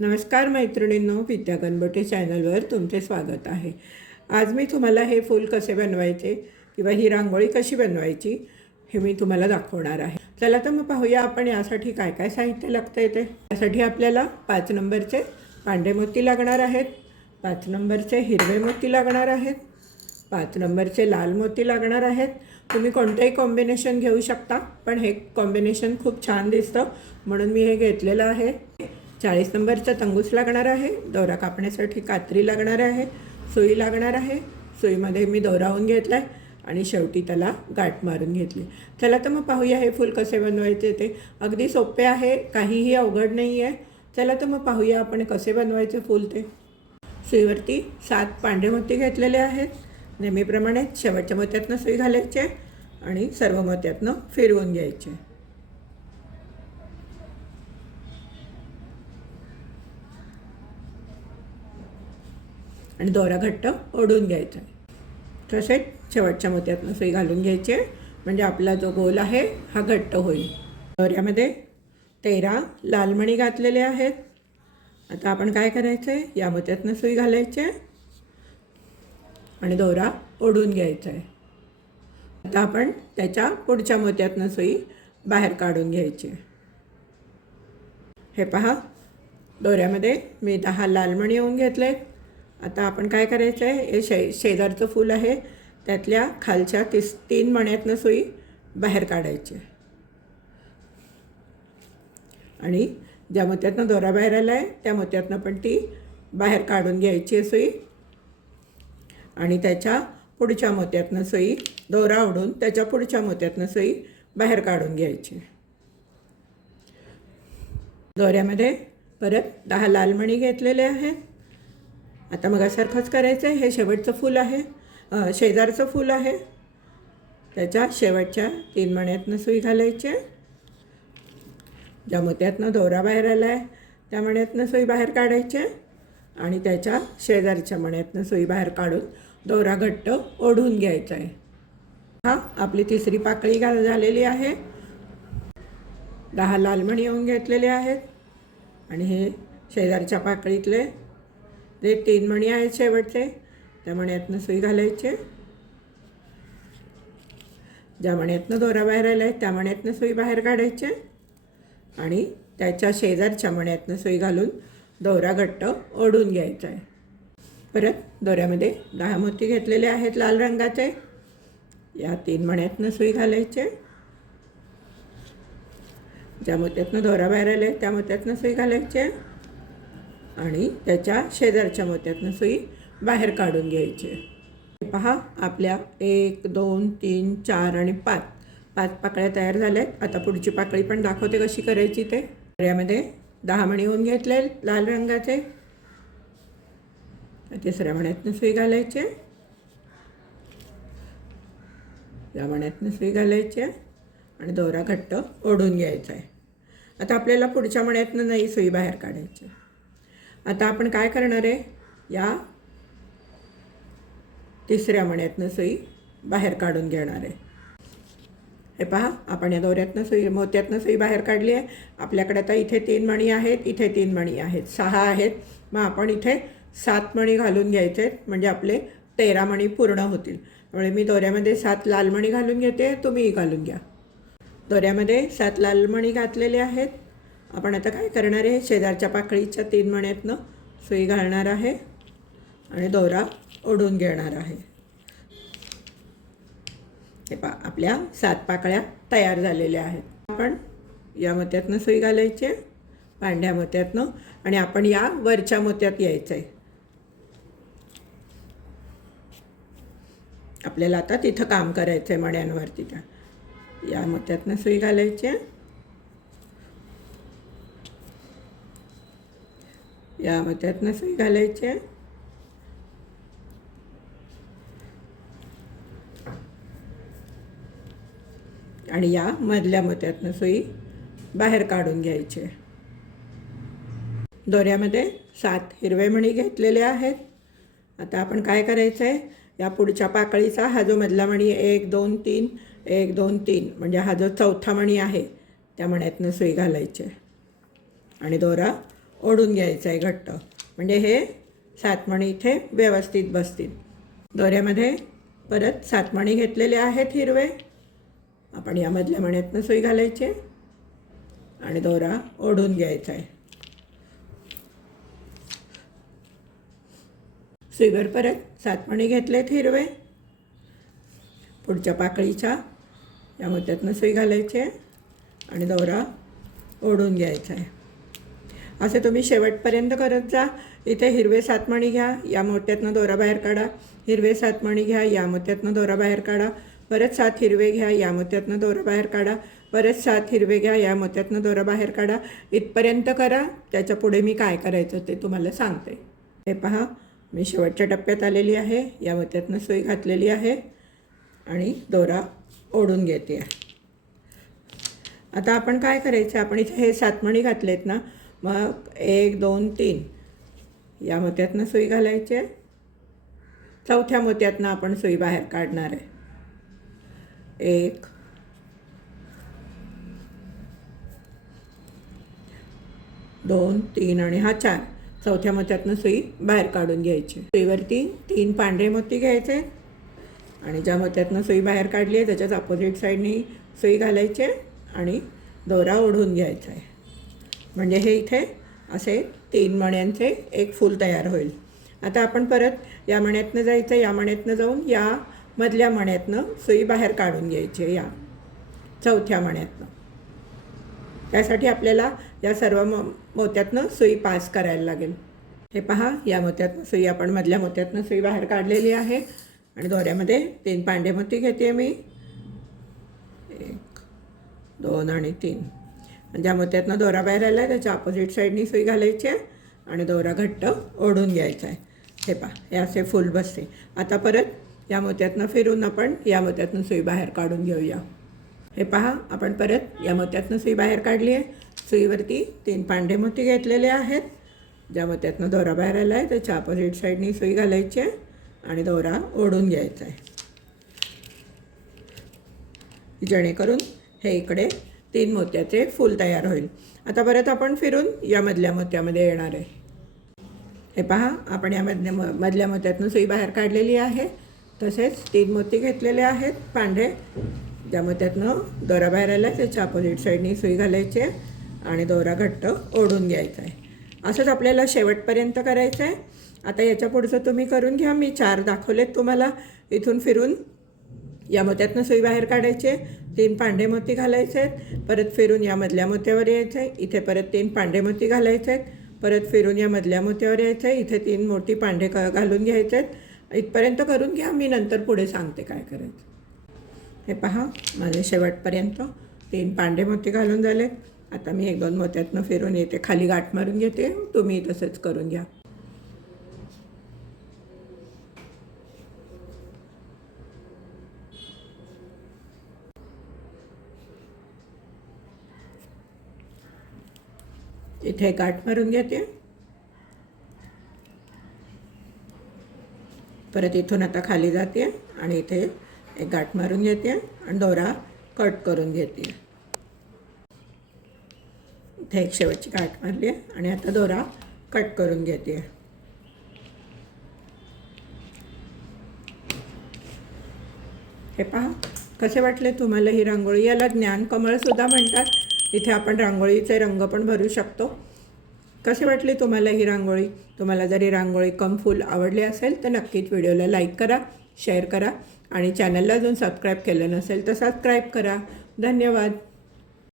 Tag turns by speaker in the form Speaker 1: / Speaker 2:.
Speaker 1: नमस्कार मैत्रिणींनो विद्या गणबटे चॅनलवर तुमचे स्वागत आहे. आज मी तुम्हाला हे फूल कसे बनवायचे किंवा ही रांगोळी कशी बनवायची हे मी तुम्हाला दाखवणार आहे. चला तर मग पाहूया आपण यासाठी काय काय साहित्य लागतं येते त्यासाठी आपल्याला पाच नंबरचे पांढरे मोती लागणार आहेत पाच नंबरचे हिरवे मोती लागणार आहेत पाच नंबरचे लाल मोती लागणार आहेत. तुम्ही कोणतंही कॉम्बिनेशन घेऊ शकता पण हे कॉम्बिनेशन खूप छान दिसतं म्हणून मी हे घेतलेलं आहे. चाळीस नंबरचा तंगूस लागणार आहे. दोरा कापण्यासाठी कात्री लागणार आहे. सुई लागणार आहे. सुईमध्ये मी दोरावून घेतला आहे आणि शेवटी त्याला गाठ मारून घेतली. चला तर मग पाहूया हे फूल कसे बनवायचे ते. अगदी सोपे आहे. काहीही अवघड नाही आहे चला तर मग पाहूया आपण कसे बनवायचे फूल ते. सुईवरती सात पांढरे मोती घेतलेले आहेत. नेहमीप्रमाणे शेवटच्या मोत्यातनं सुई घालायचे आणि सर्व मोत्यातनं फिरवून घ्यायचे. आणि दोरा घट्ट ओढून घ्यायचा. आहे तसेच शेवटच्या मोत्यातनं सुई घालून घ्यायची. म्हणजे आपला जो गोल आहे हा घट्ट होईल. दोऱ्यामध्ये तेरा लालमणी घातलेले आहेत. आता आपण काय करायचं? आहे या मोत्यातनं सुई घालायचे. आणि दोरा ओढून घ्यायचा आहे. आता आपण त्याच्या पुढच्या मोत्यातनं सुई बाहेर काढून घ्यायची. हे पहा दोऱ्यामध्ये मी दहा लालमणी येऊन घेतले आता आपण काय करायचं आहे? हे शे शेजारचं फूल आहे. त्यातल्या खालच्या तीस तीन मण्यातनं सुई बाहेर काढायची आणि ज्या मोत्यातनं दोरा बाहेर आला आहे त्या मोत्यातनं पण ती बाहेर काढून घ्यायची आहे सुई आणि त्याच्या पुढच्या मोत्यातनं सुई दोरा ओढून त्याच्या पुढच्या मोत्यातनं सुई बाहेर काढून घ्यायची दोऱ्यामध्ये परत दहा लाल मणी घेतलेले आहेत. आता मग करायचं आहे हे शेवटचं फूल आहे. शेजारचं फूल आहे. त्याच्या शेवटच्या तीन मण्यातनं सुई घालायची ज्या मोत्यातनं दोरा बाहेर आला आहे त्या मण्यातनं सुई बाहेर काढायची आणि त्याच्या शेजारच्या मण्यातनं सुई बाहेर काढून दोरा घट्ट ओढून घ्यायचा आहे. हा आपली तिसरी पाकळी घाल झालेली आहे. दहा लाल मणी येऊन घेतलेले आहेत. आणि हे शेजारच्या पाकळीतले ते तीन म्हणी आहेत शेवटचे. त्या मण्यातनं सुई घालायचे. ज्या मण्यातनं दोरा बाहेर आला आहे त्या मण्यातनं सुई बाहेर काढायचे. आणि त्याच्या शेजारच्या मण्यातनं सुई घालून दोरा घट्ट ओढून घ्यायचा आहे. परत दोऱ्यामध्ये दहा मोती घेतलेले आहेत लाल रंगाचे. या तीन मण्यातनं सुई घालायचे. ज्या मोत्यातनं दोरा बाहेर आले त्या मोत्यातनं सुई घालायचे. आणि त्याच्या शेजारच्या मोत्यातनं सुई बाहेर काढून घ्यायचे. पहा आपल्या एक दोन तीन चार आणि पाच. पाच पाकळ्या तयार झाल्या आहेत आता पुढची पाकळी पण दाखवते कशी करायची ते. यामध्ये दहा मणी होऊन घेतले लाल रंगाचे. तिसऱ्या मण्यातनं सुई घालायचे. या मण्यातनं सुई घालायची. आणि दोरा घट्ट ओढून घ्यायचा आहे. आता आपल्याला पुढच्या मण्यातनं नाही सुई बाहेर काढायची. आता आपण काय करणार आहे? या तिसऱ्या मण्यातनं सुई बाहेर काढून घेणार आहे. हे पहा आपण या दोऱ्यातनं सुई मोत्यातनं सुई बाहेर काढली आहे. आपल्याकडे आता इथे तीन मणी आहेत इथे तीन मणी आहेत. सहा आहेत. मग आपण इथे सात मणी घालून घ्यायचे आहेत. म्हणजे आपले तेरा मणी पूर्ण होतील. त्यामुळे मी दोऱ्यामध्ये सात लाल मणी घालून घेते तुम्हीही घालून घ्या. दोऱ्यामध्ये सात लाल मणी घातलेले आहेत. आपण आता काय करणार आहे? शेजारच्या पाकळीच्या तीन मण्यातनं सुई घालणार आहे आणि दोरा ओढून घेणार आहे. हे पा आपल्या सात पाकळ्या तयार झालेल्या आहेत. आपण या मोत्यातनं सुई घालायची पांढऱ्या मोत्यातनं आणि आपण या वरच्या मोत्यात यायचं आहे. आपल्याला आता तिथं काम करायचं आहे मण्यांवरती त्या. या मोत्यातनं सुई घालायची या मोत्यातनं सुई घालायची आणि या मधल्या मत्यातनं सुई बाहेर काढून घ्यायचे दोऱ्यामध्ये सात हिरवे मणी घेतलेले आहेत. आता आपण काय करायचं आहे? या पुढच्या पाकळीचा हा जो मधला मणी एक दोन तीन एक दोन तीन म्हणजे हा जो चौथा मणी आहे त्या मण्यातनं सुई घालायची आणि दोरा ओढून घ्यायचं आहे घट्ट. म्हणजे हे सातमणी इथे व्यवस्थित बसतील. दोऱ्यामध्ये परत सातमणी घेतलेले आहेत हिरवे. आपण यामधल्या मण्यातनं सुई घालायचे. आणि दोरा ओढून घ्यायचा आहे. सुईवर परत सातमणी घेतलेत हिरवे. पुढच्या पाकळीच्या या मोत्यातनं सुई घालायची आहे. आणि दोरा ओढून घ्यायचा आहे. असे तुम्ही शेवटपर्यंत करत जा. इथे हिरवे सातमणी घ्या या मोत्यातनं दोरा बाहेर काढा. हिरवे सातमणी घ्या या मोत्यातनं दोरा बाहेर काढा. परत सात हिरवे घ्या या मोत्यातनं दोरा बाहेर काढा. परत सात हिरवे घ्या या मोत्यातनं दोरा बाहेर काढा. इथपर्यंत करा. त्याच्या पुढे मी काय करायचं ते तुम्हाला सांगते. हे पहा मी शेवटच्या टप्प्यात आलेली आहे. या मोत्यातनं सोय घातलेली आहे. आणि दोरा ओढून घेते. आता आपण काय करायचं? आपण इथे हे सातमणी घातलेत ना मग एक दोन तीन. या मोत्यातनं सुई घालायची आहे. चौथ्या मोत्यातनं आपण सुई बाहेर काढणार आहे. एक. दोन तीन आणि हा चार. चौथ्या मोत्यातनं सुई बाहेर काढून घ्यायची. सुईवरती तीन पांढरे मोती घ्यायचे. आणि ज्या मोत्यातनं सुई बाहेर काढली आहे त्याच्याच अपोजिट साईडनी सुई घालायचे आणि दोरा ओढून घ्यायचा आहे. म्हणजे हे इथे असे तीन मण्यांचे एक फूल तयार होईल. आता आपण परत या मण्यातनं जायचं या मण्यातनं जाऊन या मधल्या मण्यातनं सुई बाहेर काढून घ्यायची आहे या चौथ्या मण्यातनं. त्यासाठी आपल्याला या सर्व मो मोत्यातनं सुई पास करायला लागेल. हे पहा या मोत्यातनं सुई आपण मधल्या मोत्यातनं सुई बाहेर काढलेली आहे. आणि दोऱ्यामध्ये तीन पांडे मोती घेते मी. एक दोन आणि तीन. ज्यामुळे ज्या दोरा बाहेर आला आहे त्याच्या अपोजिट साईडनी सुई घालायची आहे आणि दोरा घट्ट ओढून घ्यायचा आहे. हे पहा हे असे फुल बसते. आता परत या मोत्यातनं फिरून आपण या मोत्यातनं सुई बाहेर काढून घेऊया. हे पहा आपण परत या मोत्यातनं सुई बाहेर काढली आहे. सुईवरती तीन पांढरे मोती घेतलेले आहेत. ज्या मोत्यातनं दोरा बाहेर आला आहे त्याच्या अपोजिट साईडनी सुई घालायची आहे आणि दोरा ओढून घ्यायचा आहे. जेणेकरून हे इकडे तीन मोत्याचे फूल तयार होईल. आता परत आपण फिरून या मधल्या मोत्यामध्ये येणार आहे. हे पहा आपण या मधल्या म मधल्या मोत्यातून सुई बाहेर काढलेली आहे. तसेच तीन मोती घेतलेले आहेत पांढरे. ज्या मोत्यातनं दोरा बाहेर आला त्याच्या अपोजिट साईडनी सुई घालायची आहे आणि दोरा घट्ट ओढून घ्यायचा आहे. असंच आपल्याला शेवटपर्यंत करायचं आहे. आता याच्या पुढचं तुम्ही करून घ्या. मी चार दाखवलेत तुम्हाला. इथून फिरून या मोत्यातनं सुई बाहेर काढायचे तीन पांढरे मोती घालायचे आहेत. परत फिरून या मधल्या मोत्यावर यायचं आहे. इथे परत तीन पांढरे मोती घालायचे आहेत. परत फिरून या मधल्या मोत्यावर यायचं आहे. इथे तीन मोठी पांढरे क घालून घ्यायचे आहेत. इथपर्यंत करून घ्या. मी नंतर पुढे सांगते काय करायचं. हे पहा माझे शेवटपर्यंत तीन पांढरे मोती घालून झाले आता मी एक दोन मोत्यातनं फिरून येते. खाली गाठ मारून घेते. तुम्ही तसंच करून घ्या. इथे गाठ मारून घेते. परत इथून आता खाली जाते आणि इथे एक गाठ मारून घेते आणि दोरा कट करून घेते. इथे एक शेवटची गाठ मारली आहे आणि आता दोरा कट करून घेते. हे पहा कसे वाटले तुम्हाला ही रांगोळी? याला ज्ञान कमळ सुद्धा म्हणतात. इथे आपण रांगोळीचे रंग पण भरू शकतो. कसे वाटले तुम्हाला ही रांगोळी? तुम्हाला जर ही रांगोळी कम फुल आवडली असेल तर नक्कीच व्हिडिओला लाईक करा शेअर करा आणि चॅनलला अजून सबस्क्राईब केलं नसेल तर सबस्क्राईब करा. धन्यवाद.